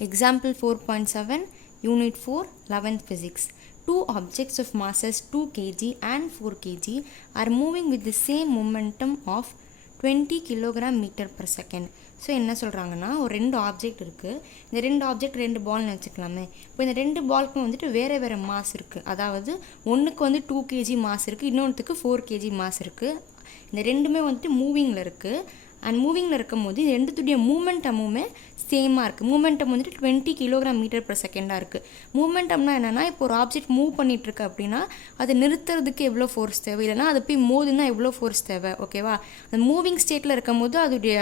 Example 4.7, Unit 4, 11th Physics. Two objects of masses 2 kg and 4 kg are moving with the same momentum of 20 kg meter per second. So என்ன சொல்கிறாங்கன்னா, ஒரு 2 object இருக்குது. இந்த 2 object 2 பால்னு வச்சுக்கலாமே. இப்போ இந்த 2 பால்க்கும் வந்துட்டு வேறு மாஸ் இருக்குது. அதாவது ஒன்றுக்கு வந்து 2 kg மாஸ் இருக்குது, இன்னொன்றுக்கு 4 kg மாஸ் இருக்குது. இந்த ரெண்டுமே வந்துட்டு மூவிங்கில் இருக்குது. அண்ட் மூவிங்கில் இருக்கும் போது இது ரெண்டுத்துடைய மூமெண்டமுமே சேமாக இருக்குது. மூமெண்டம் வந்துட்டு 20 kg மீட்டர் per செகண்டாக இருக்குது. மூமெண்டம்னா என்னென்னா, இப்போ ஒரு ஆப்ஜெக்ட் மூவ் பண்ணிகிட்ருக்கு அப்படின்னா அதை நிறுத்துறதுக்கு எவ்வளோ ஃபோர்ஸ் தேவை, இல்லைனா அதை போய் மோதுன்னா எவ்வளோ ஃபோர்ஸ் தேவை, ஓகேவா? அந்த மூவிங் ஸ்டேட்டில் இருக்கும் போது அதோடைய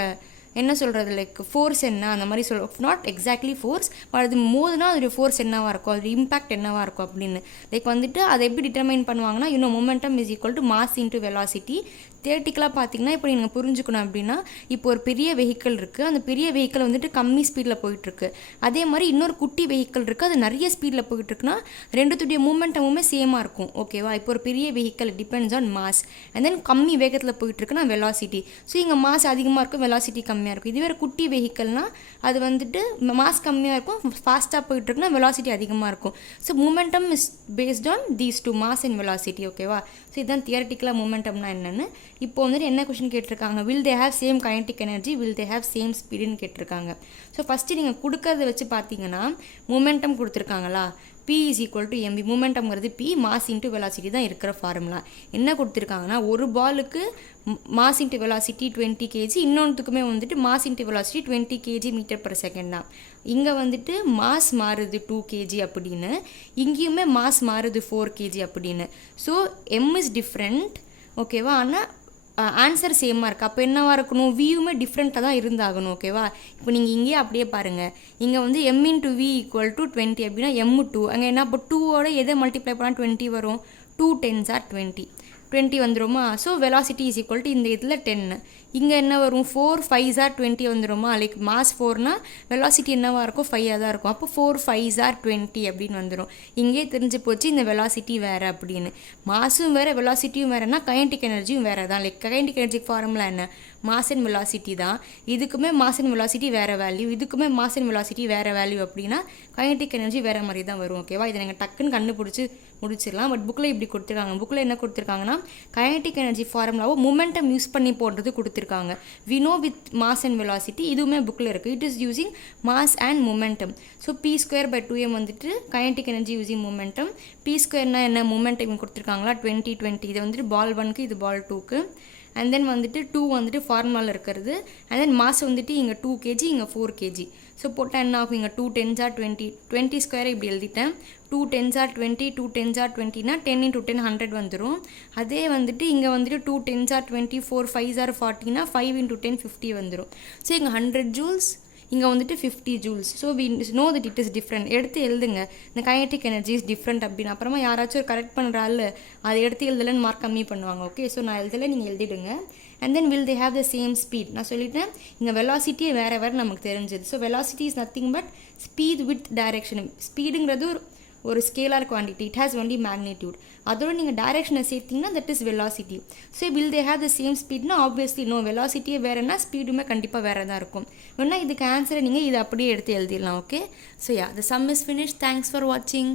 என்ன சொல்கிறது, லைக் ஃபோர்ஸ் என்ன அந்த மாதிரி நாட் எக்ஸாக்ட்லி ஃபோர்ஸ், அது மோதுனா அதோடைய ஃபோர்ஸ் என்னவாக இருக்கும், அதோடைய இம்பாக்ட் என்னவாக இருக்கும் அப்படின்னு லைக் வந்துட்டு அதை எப்படி டிட்டர்மைன் பண்ணுவாங்கன்னா, momentum is equal to mass into velocity. தியரட்டிக்கலாக பார்த்தீங்கன்னா இப்போ நீங்கள் புரிஞ்சுக்கணும் அப்படின்னா, இப்போ ஒரு பெரிய வெஹிக்கிள் இருக்குது. அந்த பெரிய வெஹிக்கிள் வந்துட்டு கம்மி ஸ்பீடில் போயிட்டுருக்கு. அதே மாதிரி இன்னொரு குட்டி வெஹிக்கிள் இருக்குது, அது நிறைய ஸ்பீடில் போயிட்டுருக்குன்னா ரெண்டுத்துடைய மூமெண்டமுமே சேமாக இருக்கும், ஓகேவா? இப்போ ஒரு பெரிய vehicle depends on mass and then கம்மி வேகத்தில் போயிட்டுருக்குன்னா வெலாசிட்டி. ஸோ இங்கே மாஸ் அதிகமாக இருக்கும், வெலாசிட்டி கம்மியாக இருக்கும். இதுவே குட்டி வெஹிக்கிள்னால் அது வந்துட்டு மாஸ் கம்மியாக இருக்கும், ஃபாஸ்ட்டாக போயிட்டுருக்குன்னா வெலாசிட்டி அதிகமாக இருக்கும். So momentum is based on these two, mass and velocity, ஓகேவா? ஸோ இதுதான் தியரட்டிக்கலாக மூமெண்டம்னா என்னென்னு. இப்போ வந்துட்டு என்ன கொஷின் கேட்டிருக்காங்க, will they have same kinetic energy, will they have same ஸ்பீடுன்னு கேட்டிருக்காங்க. ஸோ ஃபஸ்ட்டு நீங்கள் கொடுக்கறத வச்சு பார்த்தீங்கன்னா மூமெண்டம் கொடுத்துருக்காங்களா, P is equal to mv. மூமெண்டம்ங்கிறது P, மாஸ் இன்ட்டு வெலாசிட்டி தான் இருக்கிற ஃபார்முலா. என்ன கொடுத்துருக்காங்கன்னா, ஒரு பாலுக்கு மாஸ் இன்ட்டு வெலாசிட்டி 20 kg, இன்னொன்றுக்குமே வந்துட்டு mass into velocity 20 kg metre per second தான். இங்கே வந்துட்டு மாஸ் மாறுது 2 kg அப்படின்னு, இங்கேயுமே மாஸ் மாறுது 4 kg அப்படின்னு. ஸோ m இஸ் டிஃப்ரெண்ட், ஓகேவா? ஆனால் ஆன்சர் சேமாக இருக்குது. அப்போ என்னவாக இருக்கணும், வியுமே டிஃப்ரெண்ட்டாக தான் இருந்தாகணும், ஓகேவா? இப்போ நீங்கள் இங்கேயே அப்படியே பாருங்கள், இங்கே வந்து m into v equal to 20 அப்படின்னா m2. அங்கே என்ன, இப்போ 2ஓட எதை மல்டிப்ளை பண்ணால் 20 வரும், 2 10s are 20 வந்துருமா? So velocity is equal to இந்த இதில் 10. இங்கே என்ன வரும், 4 5s are 20 வந்துருமா? லைக் மாஸ் 4னா வெலாசிட்டி என்னவாக இருக்கும், 5ஆக தான் இருக்கும். அப்போ 4 5s are 20 அப்படின்னு வந்துடும். இங்கே தெரிஞ்சு போச்சு இந்த வெலாசிட்டி வேறு அப்படின்னு. மாஸும் வேறு வெலாசிட்டியும் வேறுனா கைனடிக் எனர்ஜியும் வேறு தான். லைக் கைனடிக் எனர்ஜி ஃபார்முலா என்ன, மாஸ் அண்ட் வெலாசிட்டி தான். இதுக்குமே மாஸ் அண்ட் வெலாசிட்டி வேறு வேல்யூ, இதுக்குமே மாஸ் அண்ட் வெலாசிட்டி வேறு வேல்யூ அப்படின்னா கைனடிக் எனர்ஜி வேறு மாதிரி தான் வரும், ஓகேவா? இதை நீங்கள் டக்குன்னு கண்டுபிடிச்சி முடிச்சிடலாம். பட் புக்கில் இப்படி கொடுத்துருக்காங்க. புக்கில் என்ன கொடுத்துருக்காங்கன்னா, கைனடிக் எனர்ஜி ஃபார்முலாவை மொமெண்டம் யூஸ் பண்ணி போடுறது கொடுத்துருக்காங்க. We know with mass and velocity, இதுவுமே புக்கில் இருக்குது. It is using mass and momentum. So p²/2m வந்துட்டு kinetic energy using momentum. p² என்ன, மொமெண்டம் கொடுத்துருக்காங்களா 20 20. இது வந்துட்டு பால் 1க்கு, இது பால் 2க்கு. அண்ட் தென் வந்துட்டு 2 வந்துட்டு ஃபார்முலாவில் இருக்கிறது. அண்ட் தென் மாஸ் வந்துட்டு இங்கே 2 kg, இங்கே 4 kg. ஸோ போட்டால் என்ன ஆகும், இங்கே 2 10s are 20, 20² இப்படி எழுதிட்டேன். 2 10s are 20, 2 10s are 20னா 10 × 10 100 வந்துடும். அதே வந்துட்டு இங்கே வந்துட்டு 2 10s are 20, 4 5s are 40னா 5 × 10 50 வந்துடும். ஸோ இங்கே 100 ஜூல்ஸ், இங்கே வந்துட்டு 50 joules. So we know that it is different. எடுத்து எழுதுங்க, இந்த கைனடிக் எனர்ஜி இஸ் டிஃப்ரெண்ட் அப்படின்னு. அப்புறமா யாராச்சும் கரெக்ட் பண்ணுறாள், அதை எடுத்து எழுதலைன்னு மார்க் கம்மி பண்ணுவாங்க, ஓகே? ஸோ நான் எழுதலை, நீங்கள் எழுதிடுங்க. And then will they have the same speed. நான் சொல்லிட்டேன், இங்கே வெலாசிட்டியே வேறு நமக்கு தெரிஞ்சது. So velocity is nothing but speed with direction. ஸ்பீடுங்கிறது ஒரு scalar quantity, it has only magnitude. அதோட நீங்கள் டைரெக்ஷனை சேர்த்திங்கன்னா that is velocity. So will they have the same ஸ்பீட்னா ஆப்வியஸ்லி நோ, வெலாசிட்டியே வேறுனா ஸ்பீடுமே கண்டிப்பாக வேறு தான் இருக்கும். வேணா இதுக்கு ஆன்சரை நீங்கள் இதை அப்படியே எடுத்து எழுதிடலாம், okay? So yeah, the some is finish. Thanks for வாட்சிங்.